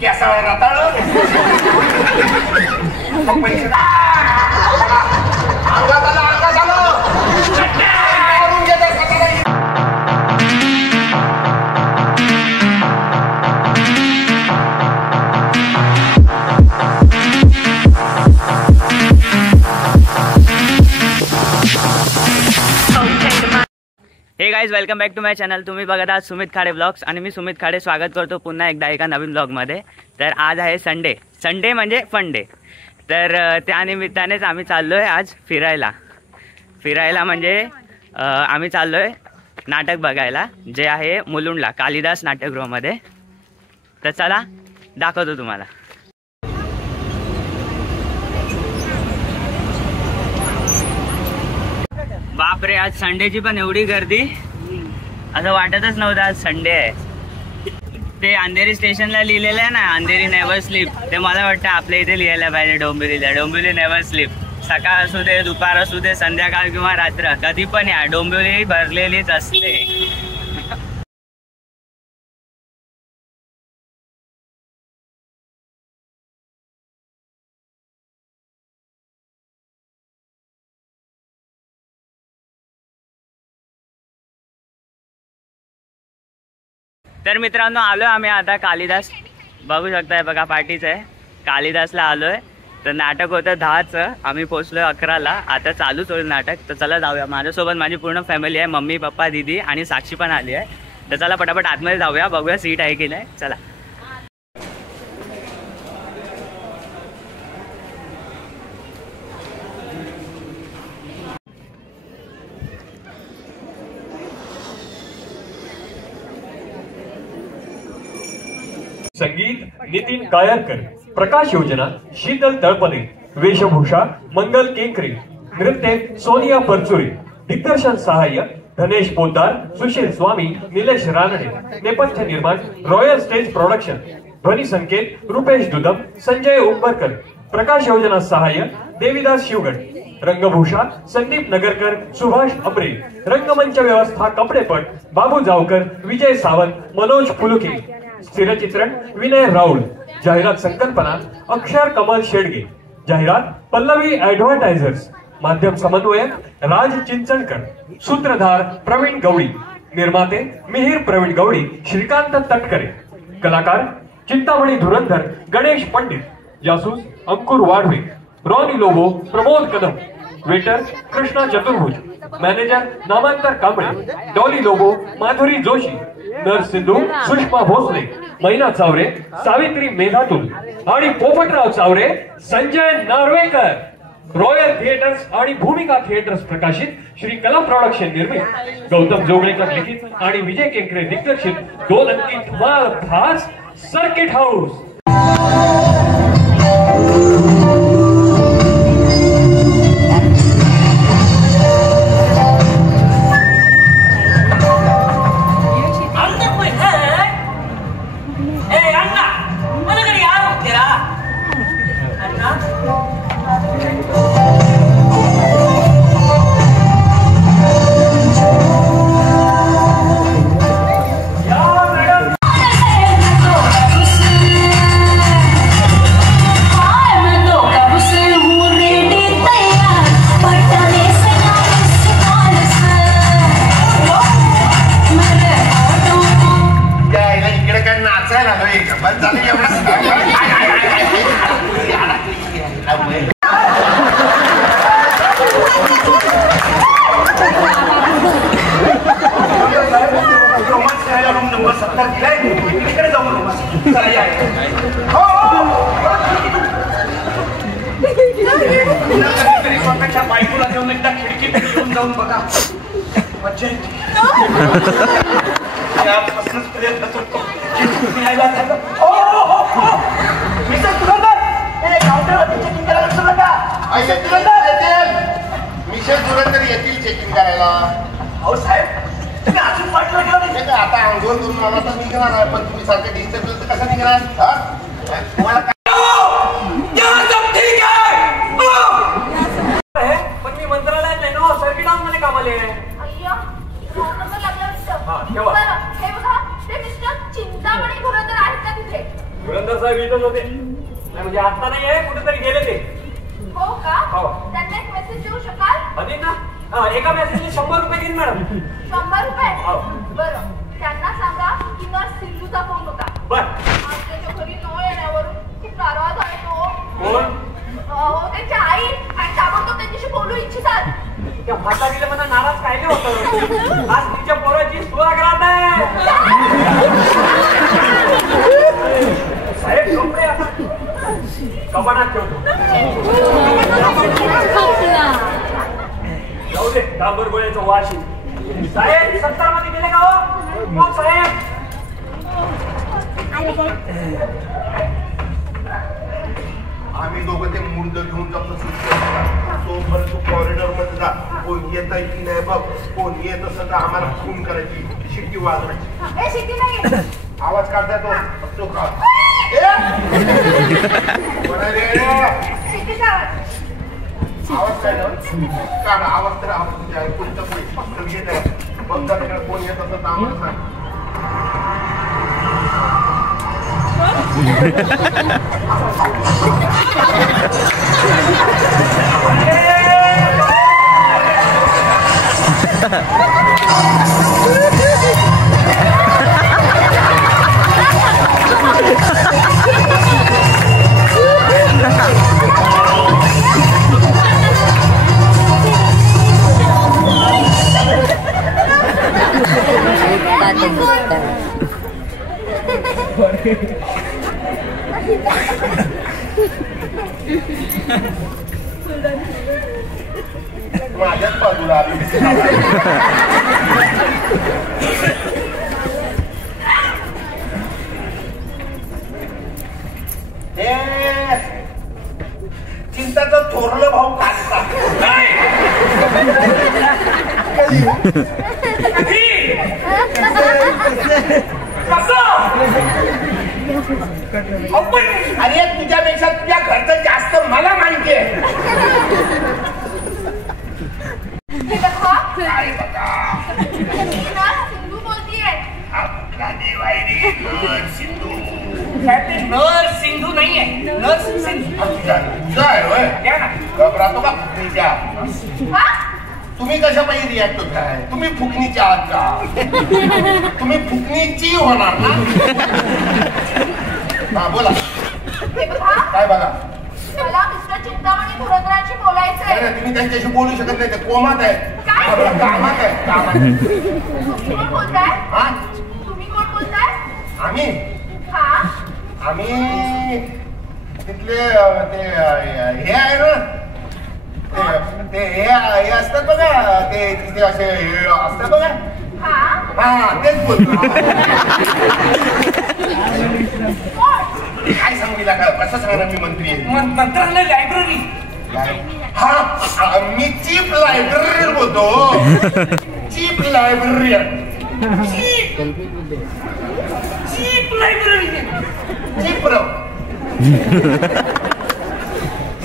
केसा रताळ अंगात आलं मारून घेतात स्वतःला. Hey guys, welcome back to my channel. तुम्ही बघत आहात सुमित खाडे ब्लॉग्स आणि मी सुमित खाडे स्वागत करतो पुन्हा एकदा एका नवीन ब्लॉगमध्ये. तर आज आहे संडे म्हणजे फन डे. तर त्यानिमित्तानेच आम्ही चाललो आहे आज फिरायला म्हणजे आम्ही चाललो आहे नाटक बघायला, जे आहे मुलुंडला कालिदास नाट्यगृहामध्ये. तर चला दाखवतो तुम्हाला. बापरे, आज संडेची पण एवढी गर्दी, असं वाटतच नव्हतं आज संडे आहे. ते अंधेरी स्टेशनला लिहिलेलं आहे ना, अंधेरी नेव्हर स्लीप, ते मला वाटतं आपल्या इथे लिहायला पाहिजे डोंबिवली नेव्हर स्लीप. सकाळ असू दे, दुपार असू दे, संध्याकाळ किंवा रात्र, कधी पण या, डोंबिवली भरलेलीच असते. तर मित्रांनो, आलो आम्ही आता कालिदास, बघू शकताय बघा पार्टीच आहे, कालिदासला आलोय. तर नाटक होतं 10चं, आम्ही पोहोचलोय 11ला. आता चालूच होईल नाटक. तर चला जाऊया. माझ्यासोबत माझी पूर्ण फॅमिली आहे, मम्मी पप्पा दीदी आणि साक्षी पण आली आहे. तर चला पटापट आतमध्ये जाऊया, बघूया सीट आहे की नाही. चला. संगीत नितीन कायरकर, प्रकाश योजना शीतल तळपदे, वेशभूषा मंगल केंकरे, नृत्य सोनिया परचुरे, दिग्दर्शन सहाय्य धनेश पोद्दार, सुशील स्वामी, निलेश रानडे, नेपथ्य निर्माण रॉयल स्टेज प्रोडक्शन, ध्वनी संकेत रुपेश दुदम, संजय उंबरकर, प्रकाश योजना सहाय्य देविदास शिवगड, रंगभूषा संदीप नगरकर, सुभाष अमरे, रंगमंच व्यवस्था कपडेपट बाबू जावकर, विजय सावंत, मनोज फुलुके, स्थिरचित्रण विनय राऊळ, जाहिरात संकल्पना अक्षर कमल शेडगे, जाहिरात पल्लवी ऍडव्हर्टायझर्स, माध्यम समन्वयक राज चिंचणकर, सूत्रधार प्रवीण गवळी, निर्माते मिहिर प्रवीण गवळी, श्रीकांत तटकरे, कलाकार चिंतामणी धुरंधर, गणेश पंडित, जासूस अंकुर वाढवे, रॉनी लोबो, प्रमोद कदम, वेटर कृष्णा चतुर्भुज, मॅनेजर नामांतर कांबळे, डॉली लोबो, माधुरी जोशी, नर्स सिंधू सुषमा भोसले, मैना चावरे, सावित्री मेधातुल आणि पोपटराव चावरे, संजय नार्वेकर. रॉयल थिएटर्स आणि भूमिका थिएटर्स प्रकाशित, श्री कला प्रोडक्शन निर्मित, गौतम जोगळेकर लिखित आणि विजय केंकरे दिग्दर्शित 2 अंकी धमाल खास सर्किट हाऊस. बायकोला देऊन एकदा खिडकीत येऊन जाऊन बघा, मज्जा येते. प्रयत्न करतो. मिसेस धुरंधर येतील चेकिंग करायला. अहो साहेब, तुम्ही अजून पाठला गेला नाही. आता आंघोळ करून मला तर निघणार आहे, पण तुम्ही सारखं डिजिटल बिल तर कसं निघणार? तुम्हाला पण मी मंत्रालयात नाही ना, सर्किट हाऊस मध्ये कामाला आहे. धुरंधर साहेब इथंच होते. नाही म्हणजे आता नाही आहे, कुठेतरी गेले ते. हो का? हो. त्यांना एक मेसेज देऊ शकाल? अरे ना, एका मेसेजचे 100 रुपये देईन मॅडम. 100 रुपये? हो. बरं, त्यांना सांगा की नर्स सिंधूचा फोन होता. बर. आज त्याच्या घरी न येण्यावरून खूप नाराज आहे तो. कोण? त्यांची आई, आणि ताबडतोब त्यांच्याशी बोलू इच्छितात. त्या म्हातारीला मला नाराज कायले होतं. आज तिच्या पोराची सुहागरात आहे. साहेब झोपले आता. कपाटात ठेवतो. जाऊ दे, डांबर गोळ्याचं वाशी. साहेब 70 मध्ये गेले का हो? मग साहेब आम्ही दोघं ते मुर्द घेऊन जातो. तोपर्यंत तू कॉरिडॉर मध्ये जा. कोण येत आहे की नाही बघ. कोण येत असेल तर आम्हाला फोन करायची, शिट्टी वाजवायची. ए, शिट्टी नाही. आवाज काढताय तो का? शिट्टीचा आवाज. आवाज काय काढ. आवाज तर आवाज कोणतं येत आहे बघ. कोण येत असेल तर आम्हाला सांग. माझ्याच बाजूला आली. चिंताचा थोरलं भाऊ काढता. अरे तुझ्यापेक्षा तुझ्या घरचं जास्त मला माहिती आहे. सिंधू बोलतीये. नर्स सिंधू नाहीये, नर्स सिंधू. घबरातो का फुकणीच्या? तुम्ही कशा पाहिजे रिॲक्ट होताय? तुम्ही फुकणीच्या आहात का? तुम्ही फुकणीची होणार ना? हा बोला. काय बघा? मला मिस्टर चिंतामणी धुरंधरांशी बोलायचंय. नाही, तुम्ही त्यांच्याशी बोलू शकत नाही. ते कोमात आहेत. काय? कामात आहेत, कामात. तुम्ही कोण बोलताय? हा? तुम्ही कोण बोलताय? आम्ही हा, तिथले ते हे आहे ना, ते हे असतात बघा. ते तिथे असे असतात बघा. हा तेच बोलतो. काय सांगू तिला? काय कसं सांगणार? मी मंत्री आहे. मंत्रालय लायब्ररी. हा, मी चीफ लायब्ररी बोलतो. Chief library. Cheap library. Cheap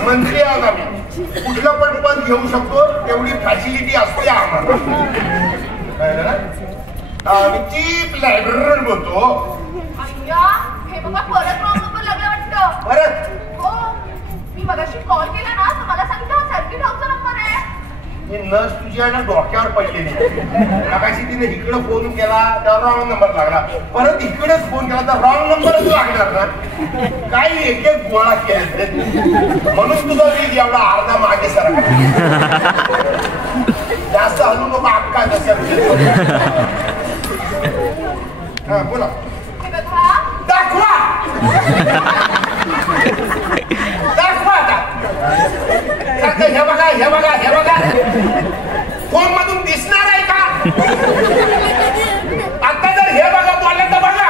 मंत्री आहोत आम्ही. कुठलं पण पद घेऊ शकतो, तेवढी फॅसिलिटी असते आम्हाला. आम्ही चीफ लायब्ररी बोलतो. अय्या, हे बघा परत रॉंग नंबर लागला वाटतं. परत? हो, मी मगाशी कॉल केला ना तर मला सांगितलं हा सर्किट हाऊसचा नंबर आहे. ही नस तुझी आहे ना डोक्यावर पडलेली. मगाशी तिने इकडे फोन केला तर रॉंग नंबर लागला. परत इकडेच फोन केला तर रॉंग नंबरच लागणार ना. काही एक एक गोळा केले म्हणून तुझा वीज एवढा अर्धा मागे सर. जास्त हलू नको. अक्का हा बोला. दाखवा. दाखवा आता. हे बघा, हे बघा, हे बघा. फोन मधून दिसणार आहे का? आता जर हे बघा बोलले तर बघा.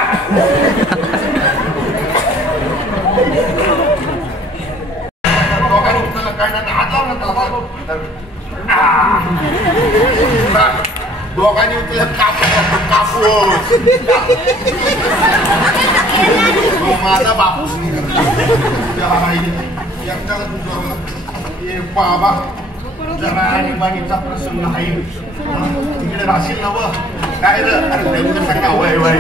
दोघांनी उत्तर काढण्यात हात लावला. दोघांनी उत्तर कापूस. माझा बापूस एकट्याला तुझं बाबा जरा आणीबाणीचा प्रसंग आहे. तिकडे राशील नव काय रे? अरे सांगा वय वय.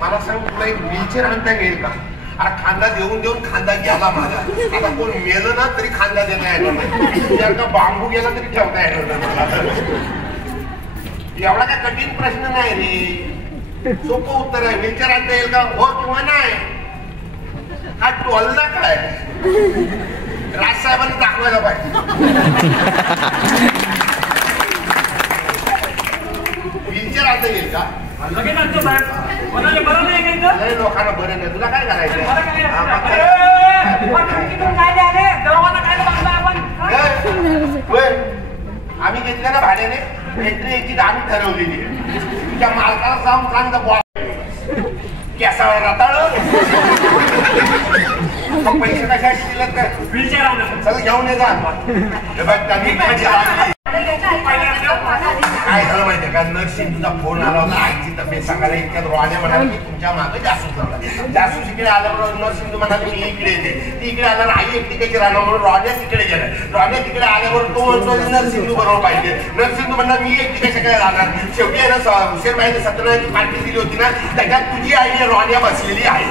मला सांग तुला एक व्हीलचेअर आणता येईल का? अरे खांदा देऊन देऊन खांदा गेला माझा. आता कोण मेलं ना तरी खांदा देता येणार नाही. जर का बांबू गेला तरी ठेवता येणार नाही. एवढा काय कठीण प्रश्न नाही रे, सोपं उत्तर आहे. व्हीलचेअर आणता येईल का? हो किंवा नाही. हा टोलला काय राजसाहेबांनी दाखवायला पाहिजे. व्हीलचेअर आणता येईल का? लगेच आणतो साहेब. कोणाला बरं नाही का? लय लोकांना बरं नाही. तुला काय करायचं? आम्ही घेतल्या ना भाड्याने एंट्री यायची आम्ही ठरवलेली आहे. तुझ्या मालकाला जाऊन सांग केसावर रताळ पैसे कशासाठी दिलेत काय? व्हीलचेअर आणलं सगळं घेऊन ये जा. काय झालं माहितीये का? नर्सिंग तुझा फोन आला होता. आईची तब्येत सांगायला इतक्यात रोहाने म्हणाली की तुमच्या मागे जासूस झाला. जासूस इकडे आल्याबरोबर नर्सिंग म्हणाली मी इकडे येते. ती इकडे आल्यावर आई एकटी काही राहणार म्हणून रोहाने तिकडे गेला. रोहाने तिकडे आल्यावर तो म्हणतो नर्सिंग बरोबर पाहिजे. नर्सिंग म्हणणार मी एकटी कशा काय राहणार. शेवटी आहे ना हुसेन माहिती सत्यनारायणची पार्टी दिली होती ना, त्याच्यात तुझी आई रोहाने बसलेली आहे.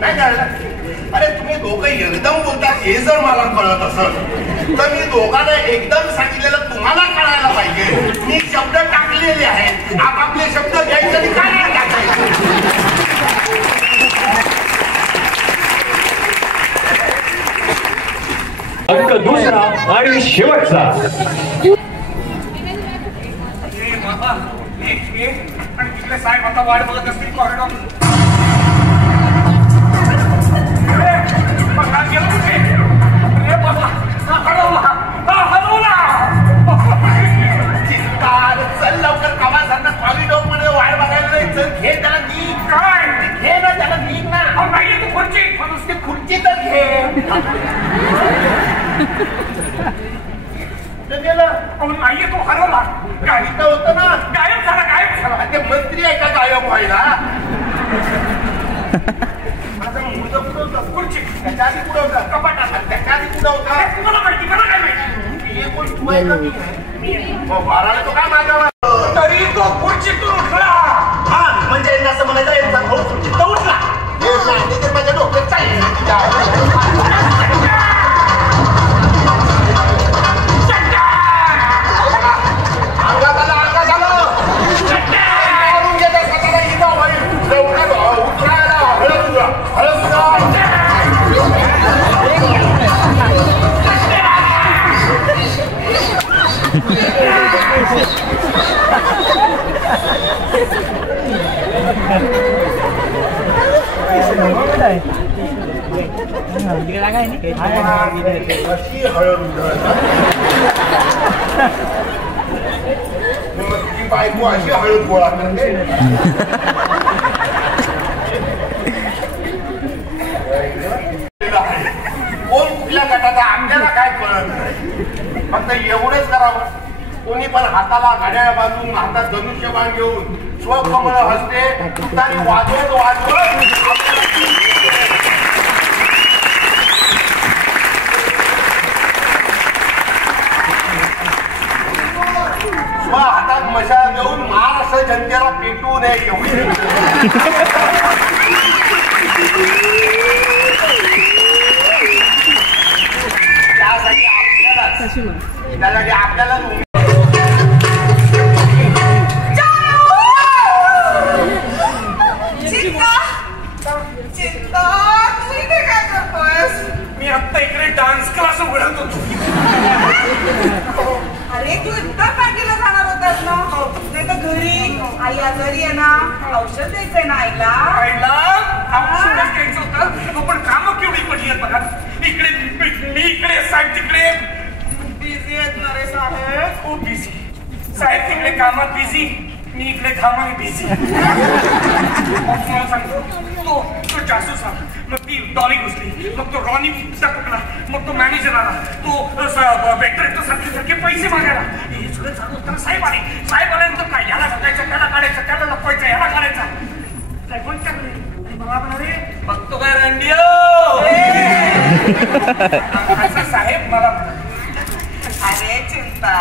नाही कळलं? अरे तुम्ही दोघं एकदम बोलतात हे जर मला कळत असेल तर मी दोघांना एकदम सांगितलेलं तुम्हाला कळायला पाहिजे. मी शब्द टाकलेले आहेत. आपापले शब्द घ्यायचे आणि काय टाकायचे. अंक दुसरा आणि शेवटचा. आणि तिकडे साहेब आता वाट बघत असतील कॉरिडॉर. चल लवकर कमासांना कॉरिडॉर मध्ये वाट बघायला नाही. चल घे त्याला नीट. काय घे ना त्याला नीट ना. नाही तू खुर्ची नुसती खुर्ची तर घे. नाहीये तो हरवला. गाडीत होतं ना. गायब झाला. गायब झाला. ते मंत्री आहे का गायब व्हायला? खुर्ची त्याच्या आधी कुठं होता? कपाटात. त्याच्या आधी कुठं होता? तुम्हाला माहिती मला काय माहिती. हे कोण तू आहे का मी आहे? बाळाला तो काय माझ्यावर तरी तो खुर्चीतून उठला. हा म्हणजे असं म्हणायचं यांचा भाऊ खुर्चीत उठला. हे तर माझ्या डोक्यात चाललं. अशी हळद तुझी बायको अशी हळद गोळा करते. कोण कुठल्या गटाचा आपल्याला काय कळत नाही. फक्त एवढंच करावं. कोणी पण हाताला घड्याळ बांधून हातात धनुष्यबाण घेऊन स्वकमळ हसते तुतारी वाजवत वाजवत स्व हातात मशाल घेऊन महाराष्ट्र जनतेला पेटवू नये एवढी. त्यासाठी आपल्याला मी आत्ता इकडे डान्स क्लास उघडत होतो. अरे तू इतका पार्टीला जाणार होतास ना, नाही तर घरी आई आजारी आहे ना, औषध द्यायचंय ना आईला. औषधच द्यायचं होतं पण कामं केवढी पडली आहेत बघा. इकडे मी इकडे साहेब तिकडे बिझी आहेत ना रे साहेब. खूप बिझी. साहेब तिकडे कामात बिझी, मी इकडे कामाने बिझी. मला सांगतो तो जासूस हा. मग ती डॉली घुसली. मग मग तो मॅनेजर आला, तो वेटर सारखे पैसे मागायला. हे सगळं चालू असताना साहेब आल्यानंतर काय याला बघायचं, त्याला काढायचं, त्याला लपवायचं, याला काढायचा. साहेब पण काय मला म्हणाले, बघतो काय रंडिओ असं साहेब मला म्हणाले. अरे चिंता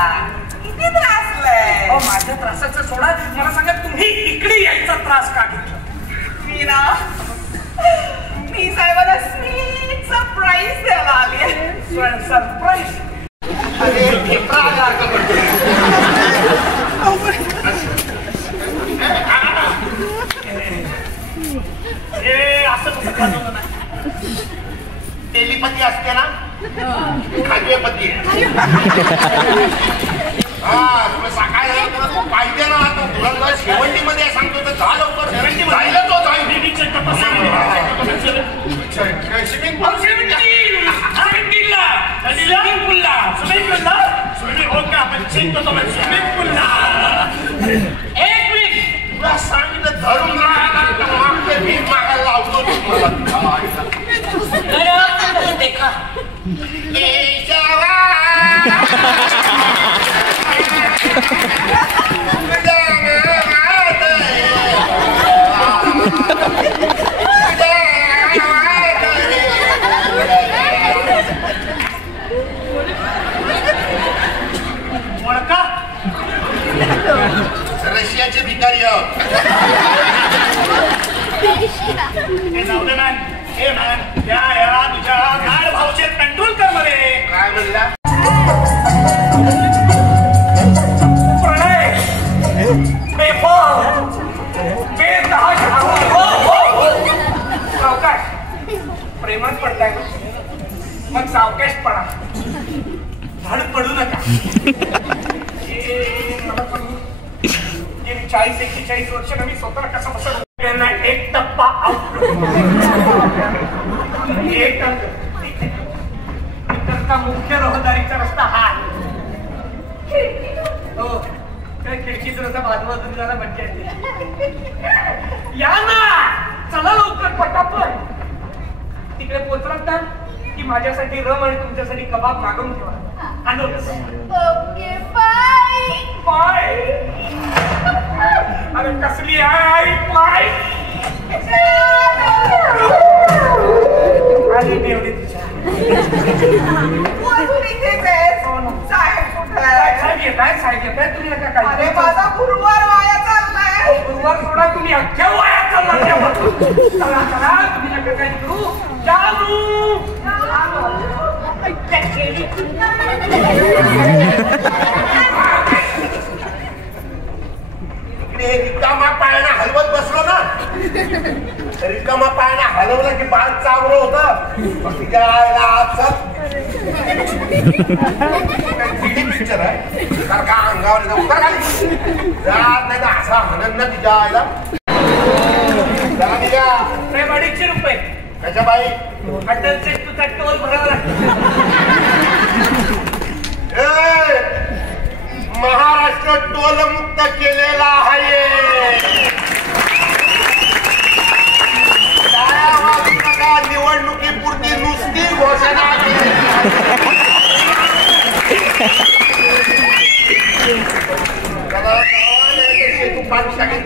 किती त्रासलंय. माझ्या त्रासाचं सोडा, मला सांगा तुम्ही इकडे यायचा त्रास का घेतला? मी साहेबांना स्वीट सरप्राईज द्यायला आली आहे. सरप्राईज? अरे खेपरा आला का असं कसं बनवलं नाही? टेलिपती असते ना, खाद्यपती हा तुला सकाळी पाहिजे ना, तुला शेवंतीमध्ये सांगतो तर जा लवकर. जायला तो जाईल. एक मिनिट तुला सांगितलं धरून राहा, भीक मागायला लावतो देखा रशियाचे भिकारी आहोत. हे मॅन या तुझ्या गाड भावचे कंट्रोल कर मध्ये. काय म्हणला? प्रणय सावकाश प्रेमात पडताय मग सावकाश पडा, झाड पडू नका. मला पण 40-41 वर्ष मी स्वतःला कसं बसत त्यांना एक टप्पा एक का मुख्य रहदारीचा रस्ता हा. हो काय खिडकीत रस्ता बाजूबाजून झाला मज्जा येते. या ना चला लवकर पटापट. तिकडे पोचलात ना की माझ्यासाठी रम आणि तुमच्यासाठी कबाब मागवून ठेवा. आलो. ओके बाय पाय अरे कसली आहे पाय आली देवडी तुझ्या. साहेब येताय तुम्ही नका काय. अरे माझा गुरुवार वाया चाललाय. गुरुवार सोडा तुम्ही अख्ख्या वाया चालला. चला तुम्ही नका काय करू. रिकामा पायाने हलवत बसलो ना, रिकामा पायाने हलवलं की बाळ चावलं होतं. पिक्चर आहे का अंगावर उतर जात नाही तर असा हनन ना तिच्या आईला. ₹150 कशा बाई अटलचे तुझा टोल भरावा महाराष्ट्र टोल मुक्त केलेला आहे. निवडणुकीपुरती नुसती घोषणा केली.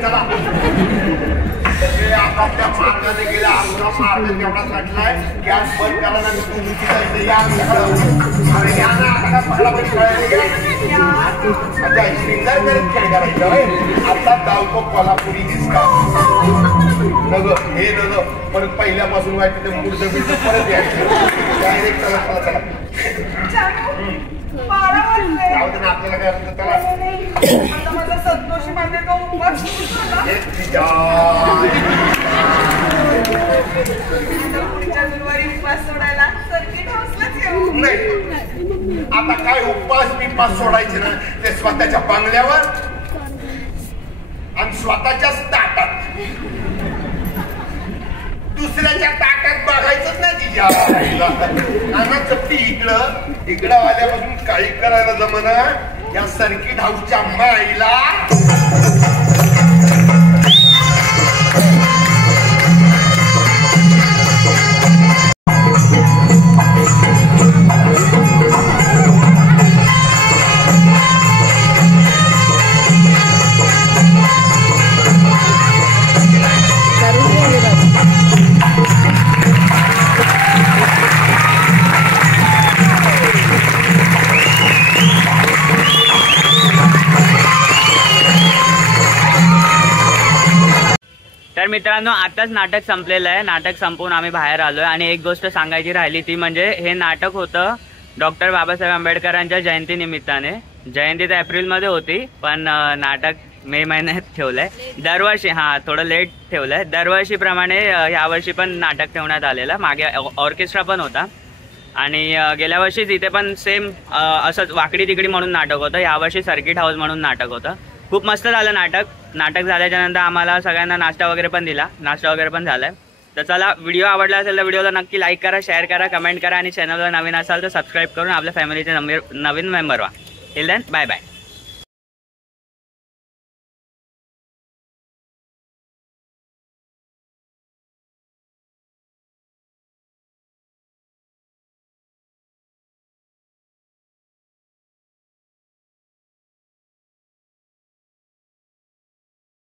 चला आपापल्या मार्गाने गेला. आपला मार्ग तेवढा चढलाय. गॅस बंद करायला आता गावतो कोल्हापुरी दिसका नग हे नग परत पहिल्यापासून व्हायचं ते मूर्त बिर्द परत यायचं डायरेक्ट चला आपल्याला काय म्हणतात त्याला माझा संतोषी मातेचा उपवास पुढच्या गुरुवारी उपवास सोडायला सर्किट हाऊसलाच येऊ. नाही आता काय उपवास बिपास सोडायचे ना ते स्वतःच्या बंगल्यावर आणि स्वतःच्याच ताटात. दुसऱ्याच्या ताटात बघायचंच नाही तिच्या नाना चपटी इकडं आल्यापासून काही करायला जमना. या सर्किट हाऊसच्या माईला तर मित्रांनो आताच नाटक संपलेलं आहे. नाटक संपवून आम्ही बाहेर आलोय आणि एक गोष्ट सांगायची राहिली ती म्हणजे हे नाटक होतं डॉक्टर बाबासाहेब आंबेडकरांच्या जयंती निमित्ताने. जयंती तर एप्रिलमध्ये होती पण नाटक मे महिन्यात ठेवलंय. दरवर्षी थोडं लेट ठेवलंय. दरवर्षीप्रमाणे यावर्षी पण नाटक ठेवण्यात आलेलं. मागे ऑर्केस्ट्रा पण होता आणि गेल्या वर्षीच इथे पण सेम असंच वाकडी तिकडी म्हणून नाटक होतं. यावर्षी सर्किट हाऊस म्हणून नाटक होतं. खूप मस्त झालं नाटक. नाटक झाल्याच्या नंतर आम्हाला सगळ्यांना नाश्ता वगैरे पण दिला. नाश्ता वगैरे पण झालाय. तर चला, व्हिडिओ आवडला असेल तर व्हिडिओला नक्की लाईक करा, शेअर करा, कमेंट करा आणि चॅनलवर नवीन असाल तर सबस्क्राईब करून आपल्या फॅमिलीचे नवीन मेंबर व्हा. Till then bye bye.